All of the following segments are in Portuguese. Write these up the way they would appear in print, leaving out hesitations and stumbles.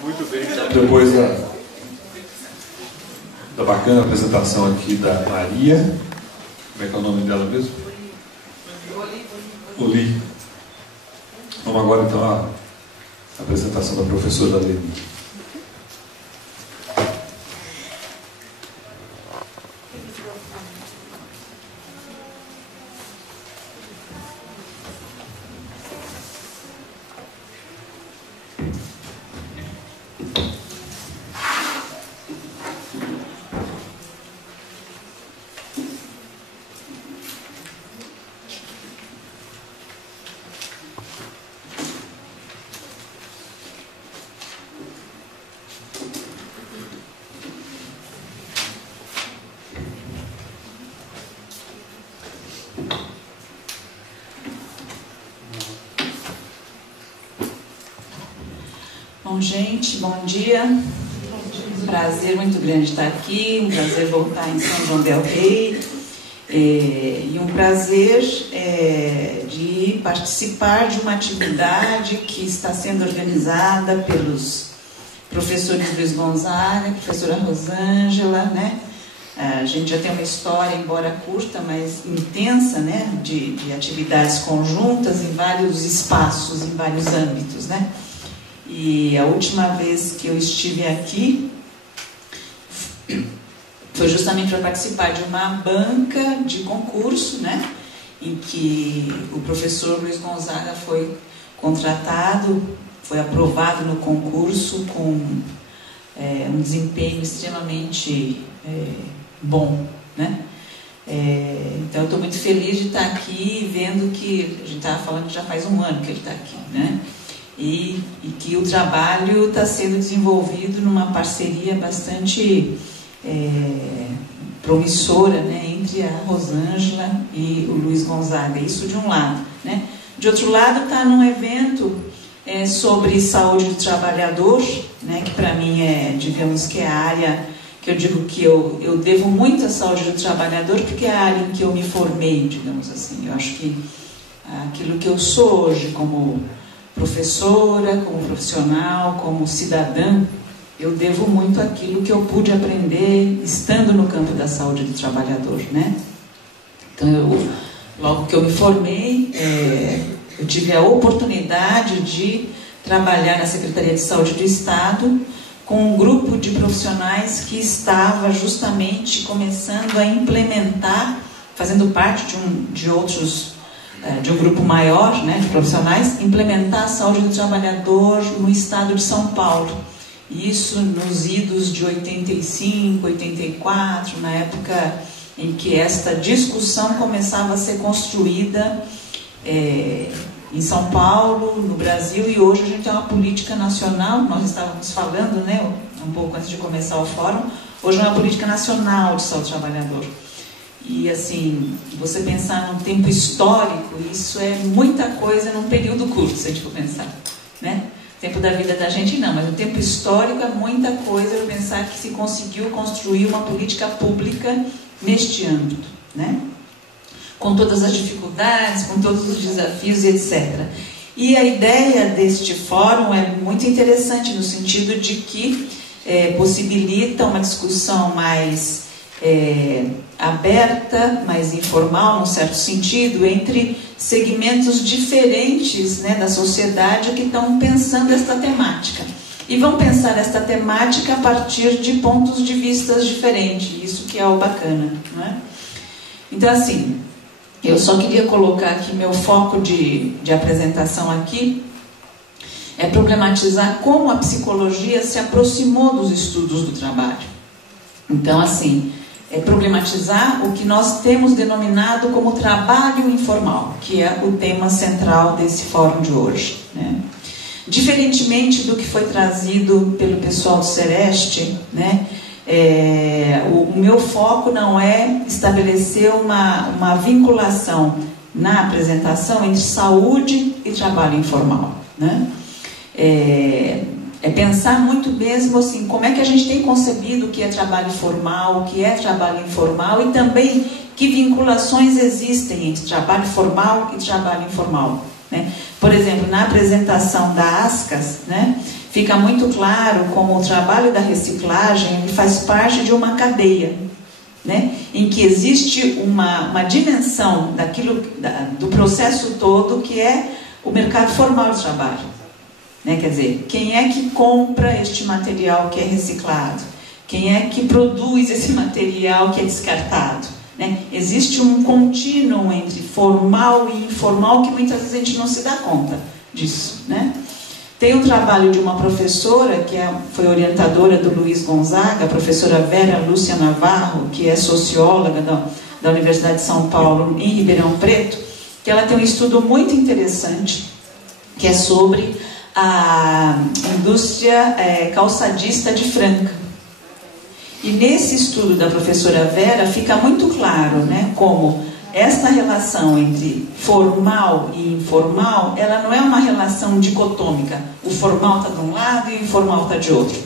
Muito bem. Depois da bacana apresentação aqui da Maria, como é que é o nome dela mesmo? Oli. Vamos agora então à apresentação da professora Leni. Bom, gente, bom dia. Um prazer muito grande estar aqui, um prazer voltar em São João del Rei e um prazer de participar de uma atividade que está sendo organizada pelos professores Luiz Gonzaga, professora Rosângela, né? A gente já tem uma história, embora curta, mas intensa, né? De atividades conjuntas em vários espaços, em vários âmbitos, né? E a última vez que eu estive aqui foi justamente para participar de uma banca de concurso, né? Em que o professor Luiz Gonzaga foi contratado, foi aprovado no concurso com um desempenho extremamente bom, né? Então eu estou muito feliz de estar aqui, vendo que a gente estava falando que já faz um ano que ele está aqui, né? E que o trabalho está sendo desenvolvido numa parceria bastante promissora, né, entre a Rosângela e o Luiz Gonzaga, isso de um lado, né? De outro lado, está num evento sobre saúde do trabalhador, né, que para mim digamos que é a área que eu digo que eu devo muito à saúde do trabalhador, porque é a área em que eu me formei, digamos assim. Eu acho que aquilo que eu sou hoje como professora, como profissional, como cidadã, eu devo muito àquilo que eu pude aprender estando no campo da saúde do trabalhador, né? Então, logo que eu me formei, eu tive a oportunidade de trabalhar na Secretaria de Saúde do Estado com um grupo de profissionais que estava justamente começando a implementar, fazendo parte de um grupo maior, né, de profissionais, implementar a saúde do trabalhador no estado de São Paulo. Isso nos idos de 85, 84, na época em que esta discussão começava a ser construída em São Paulo, no Brasil, e hoje a gente tem uma política nacional, nós estávamos falando, né, um pouco antes de começar o fórum, hoje é uma política nacional de saúde do trabalhador. E assim, você pensar num tempo histórico, isso é muita coisa num período curto, se a gente for pensar, né? O tempo da vida da gente não, mas no tempo histórico é muita coisa para pensar que se conseguiu construir uma política pública neste âmbito, né? Com todas as dificuldades, com todos os desafios, etc. E a ideia deste fórum é muito interessante no sentido de que possibilita uma discussão mais aberta, mais informal, num certo sentido, entre segmentos diferentes, né, da sociedade que estão pensando esta temática. E vão pensar esta temática a partir de pontos de vista diferentes, isso que é o bacana, não é? Então, assim, eu só queria colocar aqui meu foco de apresentação aqui, é problematizar como a psicologia se aproximou dos estudos do trabalho. Então, assim, problematizar o que nós temos denominado como trabalho informal, que é o tema central desse fórum de hoje, né? Diferentemente do que foi trazido pelo pessoal do Sereste, né, o meu foco não é estabelecer uma vinculação na apresentação entre saúde e trabalho informal, né? É pensar muito mesmo assim, como é que a gente tem concebido o que é trabalho formal, o que é trabalho informal e também que vinculações existem entre trabalho formal e trabalho informal, né? Por exemplo, na apresentação da ASCAS, né, fica muito claro como o trabalho da reciclagem ele faz parte de uma cadeia, né? Em que existe uma dimensão do processo todo que é o mercado formal de trabalho, né? Quer dizer, quem é que compra este material que é reciclado? Quem é que produz esse material que é descartado? Né? Existe um contínuo entre formal e informal que muitas vezes a gente não se dá conta disso, né? Tem um trabalho de uma professora que foi orientadora do Luiz Gonzaga, a professora Vera Lúcia Navarro, que é socióloga da Universidade de São Paulo, em Ribeirão Preto, que ela tem um estudo muito interessante, que é sobre a indústria calçadista de Franca. E nesse estudo da professora Vera fica muito claro, né, como esta relação entre formal e informal, ela não é uma relação dicotômica. O formal está de um lado e o informal está de outro.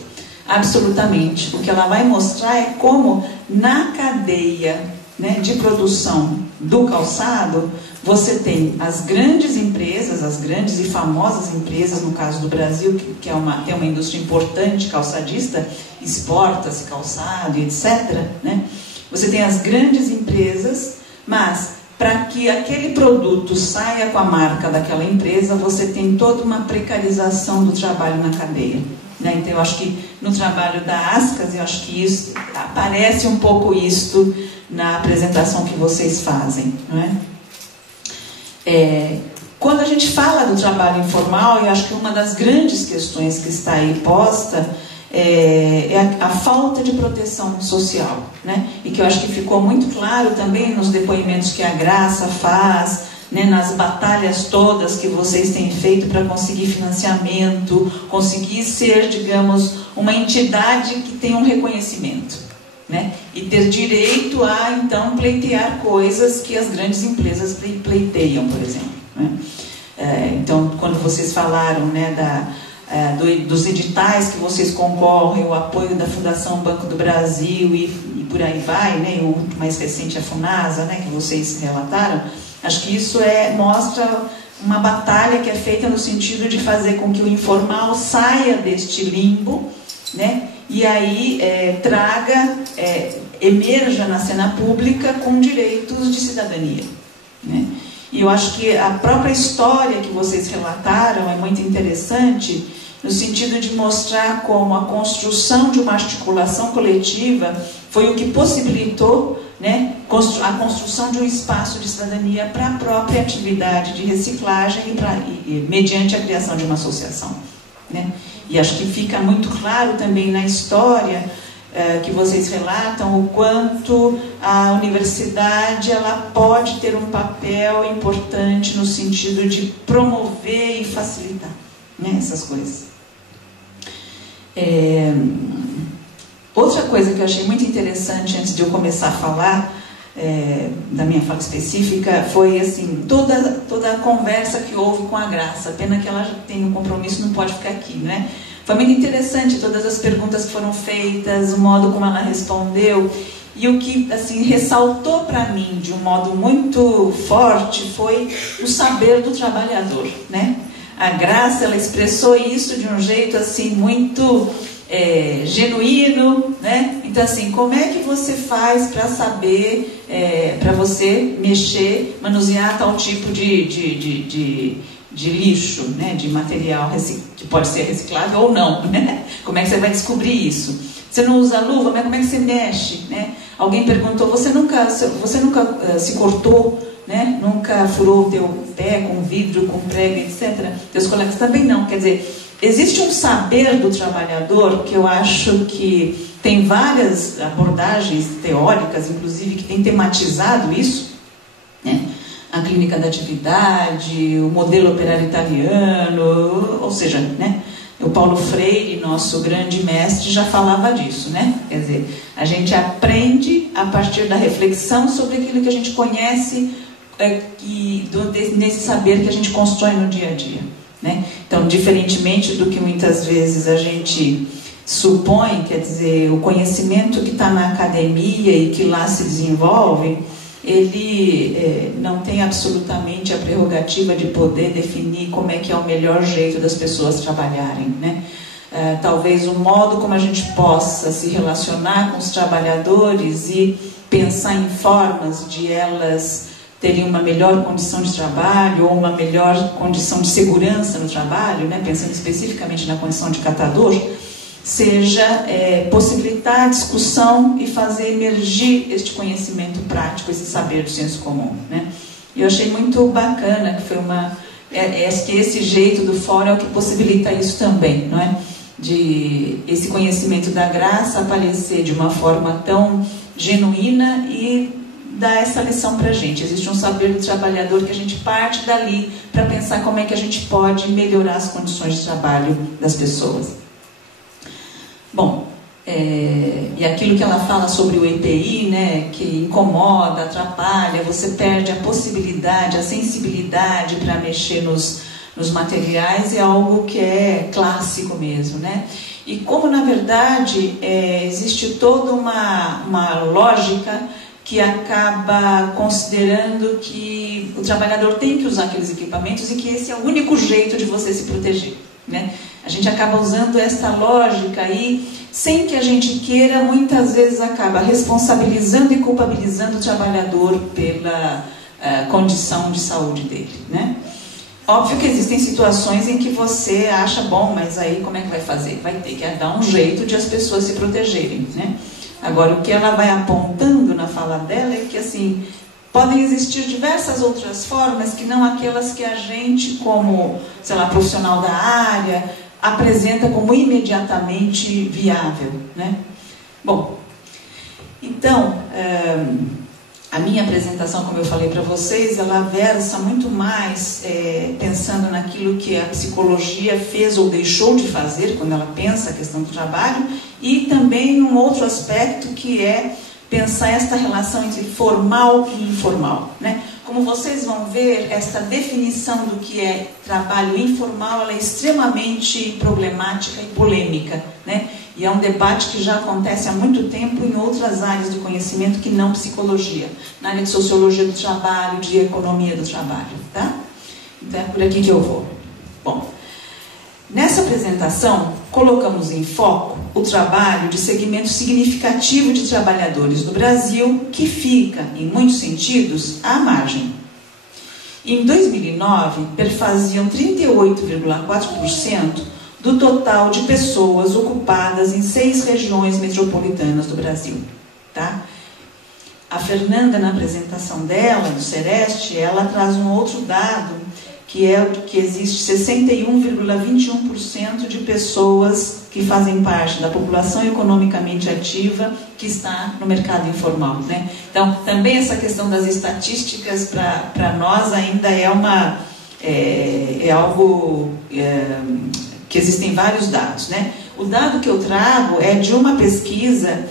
Absolutamente. O que ela vai mostrar é como na cadeia, né, de produção do calçado, você tem as grandes empresas, as grandes e famosas empresas, no caso do Brasil, que é uma indústria importante calçadista, exporta-se calçado e etc., né? Você tem as grandes empresas, mas para que aquele produto saia com a marca daquela empresa, você tem toda uma precarização do trabalho na cadeia, né? Então eu acho que no trabalho da Ascas, eu acho que isso aparece um pouco isto na apresentação que vocês fazem, não é? Quando a gente fala do trabalho informal, eu acho que uma das grandes questões que está aí posta é a falta de proteção social, né? E que eu acho que ficou muito claro também nos depoimentos que a Graça faz, né, nas batalhas todas que vocês têm feito para conseguir financiamento, conseguir ser, digamos, uma entidade que tem um reconhecimento, né? E ter direito a, então, pleitear coisas que as grandes empresas pleiteiam, por exemplo, né? Então, quando vocês falaram, né, dos editais que vocês concorrem, o apoio da Fundação Banco do Brasil e por aí vai, né, e o mais recente é a FUNASA, né, que vocês relataram, acho que isso mostra uma batalha que é feita no sentido de fazer com que o informal saia deste limbo, né, e aí emerja na cena pública com direitos de cidadania, né? E eu acho que a própria história que vocês relataram é muito interessante no sentido de mostrar como a construção de uma articulação coletiva foi o que possibilitou, né, a construção de um espaço de cidadania para a própria atividade de reciclagem mediante a criação de uma associação, né? E acho que fica muito claro também na história que vocês relatam o quanto a universidade ela pode ter um papel importante no sentido de promover e facilitar, né, essas coisas. Outra coisa que eu achei muito interessante antes de eu começar a falar da minha fala específica foi assim, toda a conversa que houve com a Graça. Pena que ela tem um compromisso, não pode ficar aqui, né? Foi muito interessante todas as perguntas que foram feitas, o modo como ela respondeu. E o que assim, ressaltou para mim de um modo muito forte foi o saber do trabalhador, né? A Graça, ela expressou isso de um jeito assim, muito genuíno, né? Então assim, como é que você faz para saber, para você mexer, manusear tal tipo de lixo, né, de material que pode ser reciclável ou não, né? Como é que você vai descobrir isso? Você não usa luva, mas como é que você mexe, né? Alguém perguntou, você nunca se cortou, né? Nunca furou o teu pé com vidro, com prego, etc. Teus colegas também não. Quer dizer, existe um saber do trabalhador que eu acho que tem várias abordagens teóricas, inclusive, que tem tematizado isso, né? A clínica da atividade, o modelo operário italiano, ou seja, né, o Paulo Freire, nosso grande mestre, já falava disso, né? Quer dizer, a gente aprende a partir da reflexão sobre aquilo que a gente conhece, nesse saber que a gente constrói no dia a dia, né? Então, diferentemente do que muitas vezes a gente supõe, quer dizer, o conhecimento que está na academia e que lá se desenvolve, ele não tem absolutamente a prerrogativa de poder definir como é que é o melhor jeito das pessoas trabalharem, né? talvez o modo como a gente possa se relacionar com os trabalhadores e pensar em formas de elas terem uma melhor condição de trabalho ou uma melhor condição de segurança no trabalho, né, pensando especificamente na condição de catador, seja possibilitar a discussão e fazer emergir este conhecimento prático, esse saber do senso comum, né? E eu achei muito bacana que foi que esse jeito do fórum é o que possibilita isso também, não é? De esse conhecimento da graça aparecer de uma forma tão genuína e dar essa lição para a gente. Existe um saber do trabalhador que a gente parte dali para pensar como é que a gente pode melhorar as condições de trabalho das pessoas. Bom, e aquilo que ela fala sobre o EPI, né, que incomoda, atrapalha, você perde a possibilidade, a sensibilidade para mexer nos materiais, é algo que é clássico mesmo, né? E como, na verdade, existe toda uma lógica que acaba considerando que o trabalhador tem que usar aqueles equipamentos e que esse é o único jeito de você se proteger, né? A gente acaba usando esta lógica aí, sem que a gente queira, muitas vezes acaba responsabilizando e culpabilizando o trabalhador pela condição de saúde dele, né? Óbvio que existem situações em que você acha, bom, mas aí como é que vai fazer? Vai ter que dar um jeito de as pessoas se protegerem, né? Agora, o que ela vai apontando na fala dela é que, assim, podem existir diversas outras formas que não aquelas que a gente, como, sei lá, profissional da área, apresenta como imediatamente viável, né? Bom, então, a minha apresentação, como eu falei para vocês, ela versa muito mais pensando naquilo que a psicologia fez ou deixou de fazer quando ela pensa a questão do trabalho, e também num outro aspecto que é pensar esta relação entre formal e informal, né? Como vocês vão ver, esta definição do que é trabalho informal, ela é extremamente problemática e polêmica, né? E é um debate que já acontece há muito tempo em outras áreas do conhecimento que não psicologia, na área de sociologia do trabalho, de economia do trabalho, tá? Então é por aqui que eu vou. Bom, nessa apresentação, colocamos em foco o trabalho de segmento significativo de trabalhadores do Brasil, que fica, em muitos sentidos, à margem. Em 2009, perfaziam 38,4% do total de pessoas ocupadas em 6 regiões metropolitanas do Brasil, tá? A Fernanda, na apresentação dela, do Sereste, ela traz um outro dado, que é que existe 61,21% de pessoas que fazem parte da população economicamente ativa que está no mercado informal, né? Então, também essa questão das estatísticas, para nós, ainda é algo que existem vários dados, né? O dado que eu trago é de uma pesquisa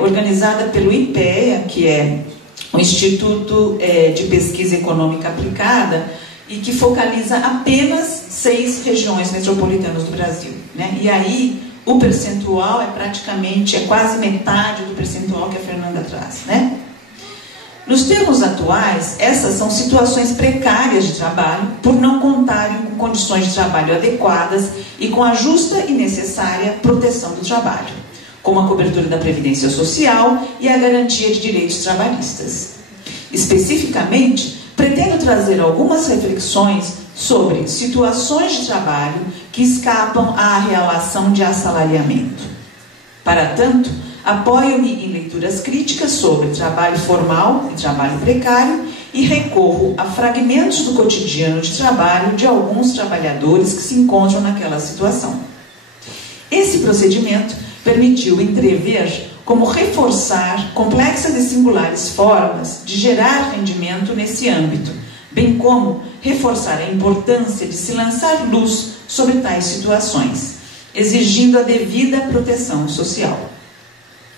organizada pelo IPEA, que é o Instituto de Pesquisa Econômica Aplicada, e que focaliza apenas 6 regiões metropolitanas do Brasil, né? E aí o percentual é quase metade do percentual que a Fernanda traz, né? Nos termos atuais, essas são situações precárias de trabalho por não contarem com condições de trabalho adequadas e com a justa e necessária proteção do trabalho, como a cobertura da Previdência Social e a garantia de direitos trabalhistas. Especificamente, pretendo trazer algumas reflexões sobre situações de trabalho que escapam à relação de assalariamento. Para tanto, apoio-me em leituras críticas sobre trabalho formal e trabalho precário e recorro a fragmentos do cotidiano de trabalho de alguns trabalhadores que se encontram naquela situação. Esse procedimento permitiu entrever como reforçar complexas e singulares formas de gerar rendimento nesse âmbito, bem como reforçar a importância de se lançar luz sobre tais situações, exigindo a devida proteção social.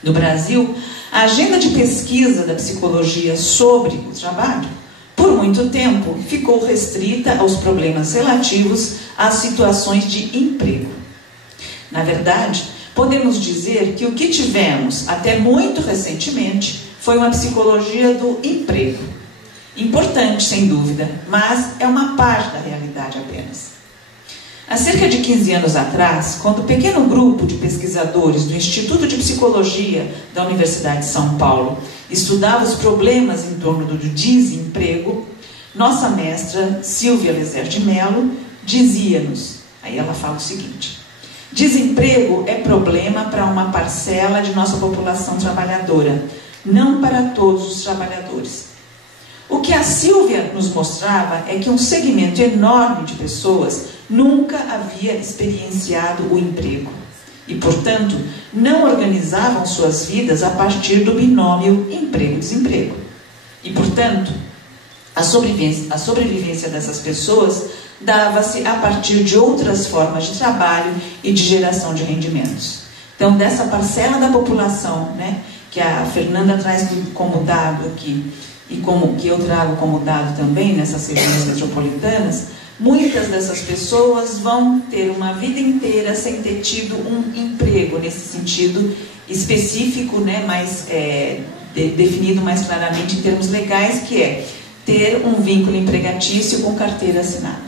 No Brasil, a agenda de pesquisa da psicologia sobre o trabalho, por muito tempo, ficou restrita aos problemas relativos às situações de emprego. Na verdade, podemos dizer que o que tivemos até muito recentemente foi uma psicologia do emprego. Importante, sem dúvida, mas é uma parte da realidade apenas. Há cerca de 15 anos atrás, quando um pequeno grupo de pesquisadores do Instituto de Psicologia da Universidade de São Paulo estudava os problemas em torno do desemprego, nossa mestra, Silvia Lezer de Mello, dizia-nos, aí ela fala o seguinte: desemprego é problema para uma parcela de nossa população trabalhadora, não para todos os trabalhadores. O que a Silvia nos mostrava é que um segmento enorme de pessoas nunca havia experienciado o emprego e, portanto, não organizavam suas vidas a partir do binômio emprego-desemprego. E, portanto, a sobrevivência dessas pessoas dava-se a partir de outras formas de trabalho e de geração de rendimentos. Então, dessa parcela da população, né, que a Fernanda traz como dado aqui, e como que eu trago como dado também nessas regiões metropolitanas, muitas dessas pessoas vão ter uma vida inteira sem ter tido um emprego, nesse sentido específico, né, mais definido mais claramente em termos legais, que é ter um vínculo empregatício com carteira assinada.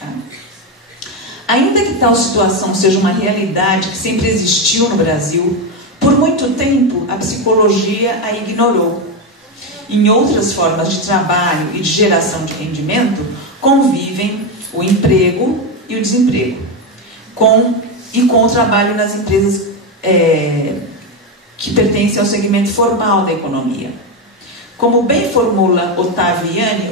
Tá? Ainda que tal situação seja uma realidade que sempre existiu no Brasil, por muito tempo a psicologia a ignorou. Em outras formas de trabalho e de geração de rendimento, convivem o emprego e o desemprego, com o trabalho nas empresas que pertencem ao segmento formal da economia. Como bem formula Ottaviani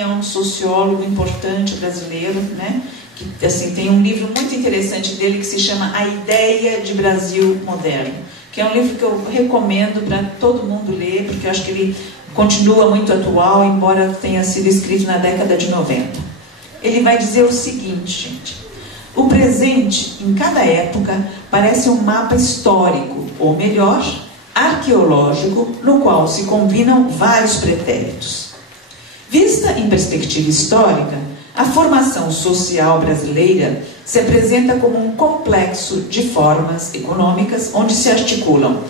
é um sociólogo importante brasileiro, né, que assim, tem um livro muito interessante dele que se chama A Ideia de Brasil Moderno, que é um livro que eu recomendo para todo mundo ler, porque eu acho que ele continua muito atual, embora tenha sido escrito na década de 90. Ele vai dizer o seguinte, gente: o presente, em cada época, parece um mapa histórico, ou melhor, arqueológico, no qual se combinam vários pretéritos. Vista em perspectiva histórica, a formação social brasileira se apresenta como um complexo de formas econômicas onde se articulam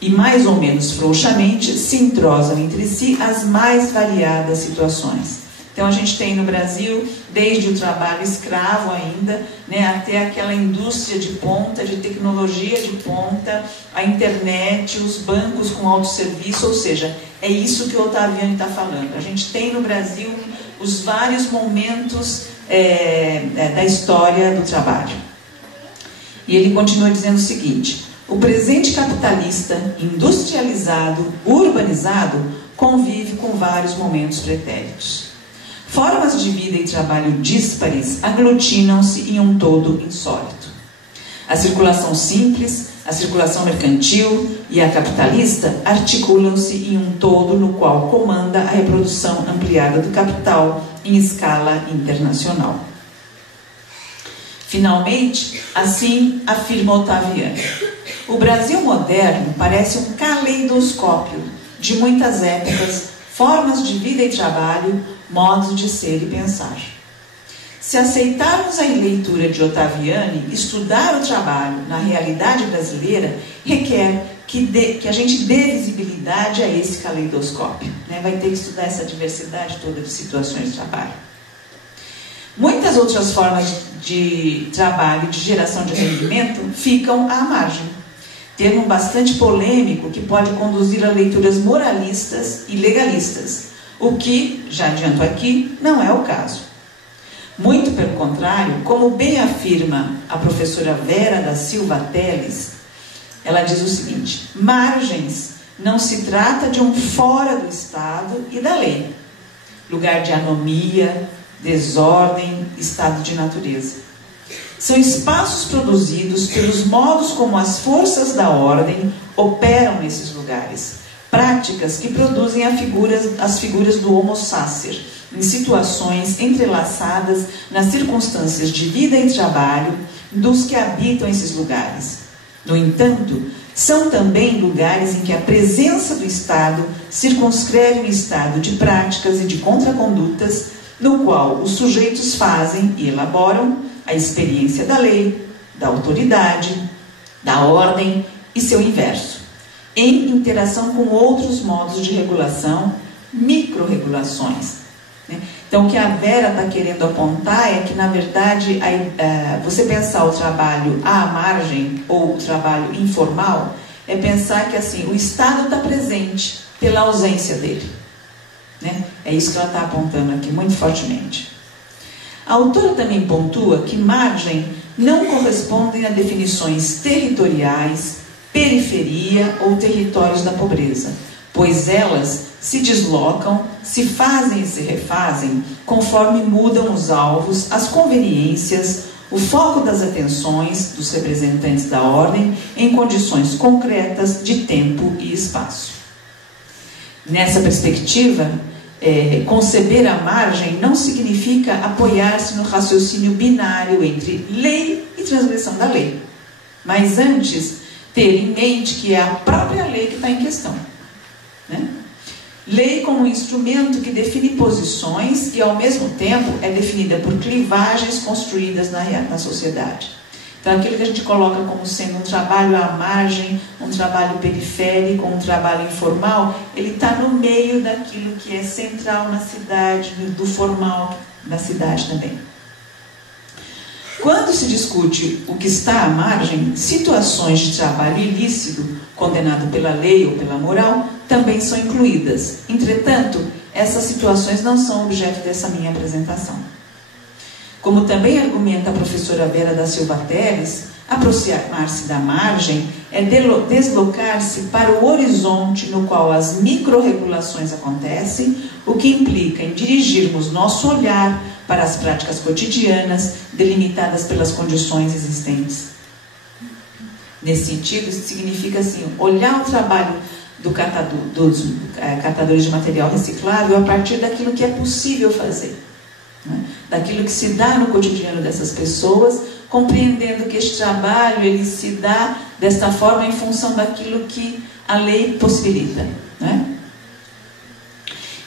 e, mais ou menos frouxamente, se entrosam entre si as mais variadas situações. Então, a gente tem no Brasil, desde o trabalho escravo ainda, né, até aquela indústria de ponta, de tecnologia de ponta, a internet, os bancos com autosserviço, ou seja, é isso que o Ottaviani está falando. A gente tem no Brasil os vários momentos da história do trabalho. E ele continua dizendo o seguinte: o presente capitalista, industrializado, urbanizado, convive com vários momentos pretéritos. Formas de vida e trabalho díspares aglutinam-se em um todo insólito. A circulação simples, a circulação mercantil e a capitalista articulam-se em um todo no qual comanda a reprodução ampliada do capital em escala internacional. Finalmente, assim afirma Ottaviani, o Brasil moderno parece um caleidoscópio de muitas épocas, formas de vida e trabalho, modos de ser e pensar. Se aceitarmos a leitura de Ottaviani, estudar o trabalho na realidade brasileira requer que a gente dê visibilidade a esse caleidoscópio, né? Vai ter que estudar essa diversidade toda de situações de trabalho. Muitas outras formas de trabalho, de geração de rendimento, ficam à margem. Termo bastante polêmico que pode conduzir a leituras moralistas e legalistas, o que, já adianto aqui, não é o caso. Muito pelo contrário, como bem afirma a professora Vera da Silva Teles, ela diz o seguinte: margens não se trata de um fora do Estado e da lei, lugar de anomia, desordem, estado de natureza. São espaços produzidos pelos modos como as forças da ordem operam nesses lugares, práticas que produzem as figuras do homo sacer, em situações entrelaçadas nas circunstâncias de vida e trabalho dos que habitam esses lugares. No entanto, são também lugares em que a presença do Estado circunscreve um estado de práticas e de contracondutas, no qual os sujeitos fazem e elaboram a experiência da lei, da autoridade, da ordem e seu inverso, em interação com outros modos de regulação, micro-regulações, né, Então, o que a Vera está querendo apontar é que, na verdade, você pensar o trabalho à margem ou o trabalho informal é pensar que assim, o Estado está presente pela ausência dele, né? É isso que ela está apontando aqui muito fortemente. A autora também pontua que margem não correspondem a definições territoriais, periferia ou territórios da pobreza, pois elas se deslocam, se fazem e se refazem conforme mudam os alvos, as conveniências, o foco das atenções dos representantes da ordem em condições concretas de tempo e espaço. Nessa perspectiva, conceber a margem não significa apoiar-se no raciocínio binário entre lei e transgressão da lei, mas antes ter em mente que é a própria lei que está em questão, né? Lei como instrumento que define posições e, ao mesmo tempo, é definida por clivagens construídas na sociedade. Então, aquilo que a gente coloca como sendo um trabalho à margem, um trabalho periférico, um trabalho informal, ele está no meio daquilo que é central na cidade, do formal da cidade também. Quando se discute o que está à margem, situações de trabalho ilícito, condenado pela lei ou pela moral, também são incluídas. Entretanto, essas situações não são objeto dessa minha apresentação. Como também argumenta a professora Vera da Silva Teles, aproximar-se da margem é deslocar-se para o horizonte no qual as micro-regulações acontecem, o que implica em dirigirmos nosso olhar para as práticas cotidianas delimitadas pelas condições existentes. Nesse sentido, isso significa assim, olhar o trabalho dos catadores de material reciclável a partir daquilo que é possível fazer, né? Daquilo que se dá no cotidiano dessas pessoas, compreendendo que este trabalho ele se dá desta forma em função daquilo que a lei possibilita, né?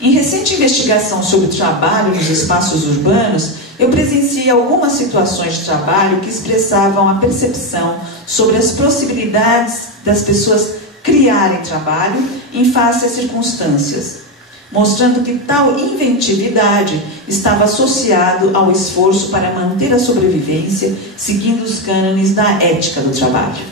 Em recente investigação sobre o trabalho nos espaços urbanos, eu presenciei algumas situações de trabalho que expressavam a percepção sobre as possibilidades das pessoas criarem trabalho em face às circunstâncias, mostrando que tal inventividade estava associado ao esforço para manter a sobrevivência, seguindo os cânones da ética do trabalho.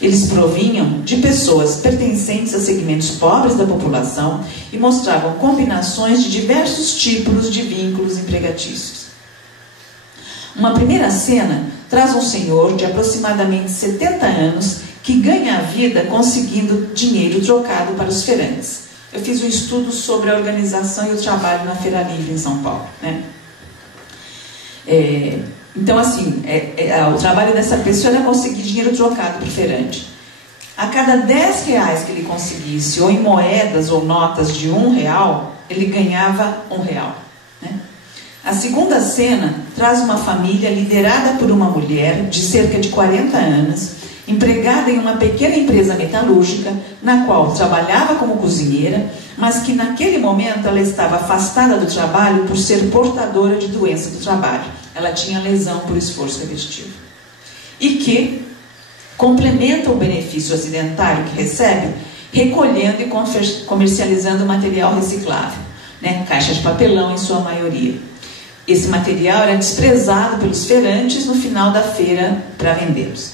Eles provinham de pessoas pertencentes a segmentos pobres da população e mostravam combinações de diversos tipos de vínculos empregatícios. Uma primeira cena traz um senhor de aproximadamente 70 anos que ganha a vida conseguindo dinheiro trocado para os feirantes. Eu fiz um estudo sobre a organização e o trabalho na Feira Livre em São Paulo, né? Então, assim, o trabalho dessa pessoa era conseguir dinheiro trocado para o feirante. A cada 10 reais que ele conseguisse, ou em moedas ou notas de R$1, ele ganhava R$1, né? A segunda cena traz uma família liderada por uma mulher de cerca de 40 anos, empregada em uma pequena empresa metalúrgica, na qual trabalhava como cozinheira, mas que naquele momento ela estava afastada do trabalho por ser portadora de doença do trabalho. Ela tinha lesão por esforço repetitivo. E que complementa o benefício acidentário que recebe, recolhendo e comercializando material reciclável, né? Caixa de papelão em sua maioria. Esse material era desprezado pelos feirantes no final da feira para vendê-los.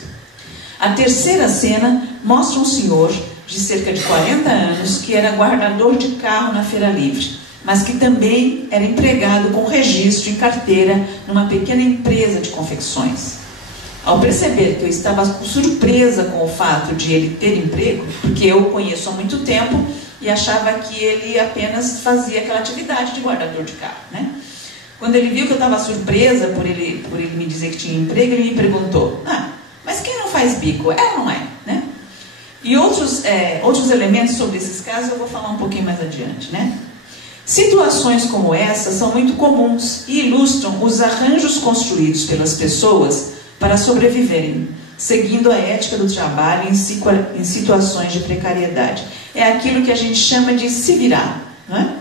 A terceira cena mostra um senhor de cerca de 40 anos que era guardador de carro na Feira Livre, mas que também era empregado com registro em carteira numa pequena empresa de confecções. Ao perceber que eu estava surpresa com o fato de ele ter emprego, porque eu o conheço há muito tempo e achava que ele apenas fazia aquela atividade de guardador de carro, né? Quando ele viu que eu estava surpresa por ele me dizer que tinha emprego, ele me perguntou: mas quem não faz bico? É ou não é? Né? E outros elementos sobre esses casos eu vou falar um pouquinho mais adiante, né? Situações como essa são muito comuns e ilustram os arranjos construídos pelas pessoas para sobreviverem, seguindo a ética do trabalho em situações de precariedade. É aquilo que a gente chama de se virar, não é?